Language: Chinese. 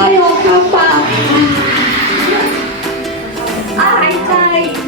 哎呦，干爸，啊、还在。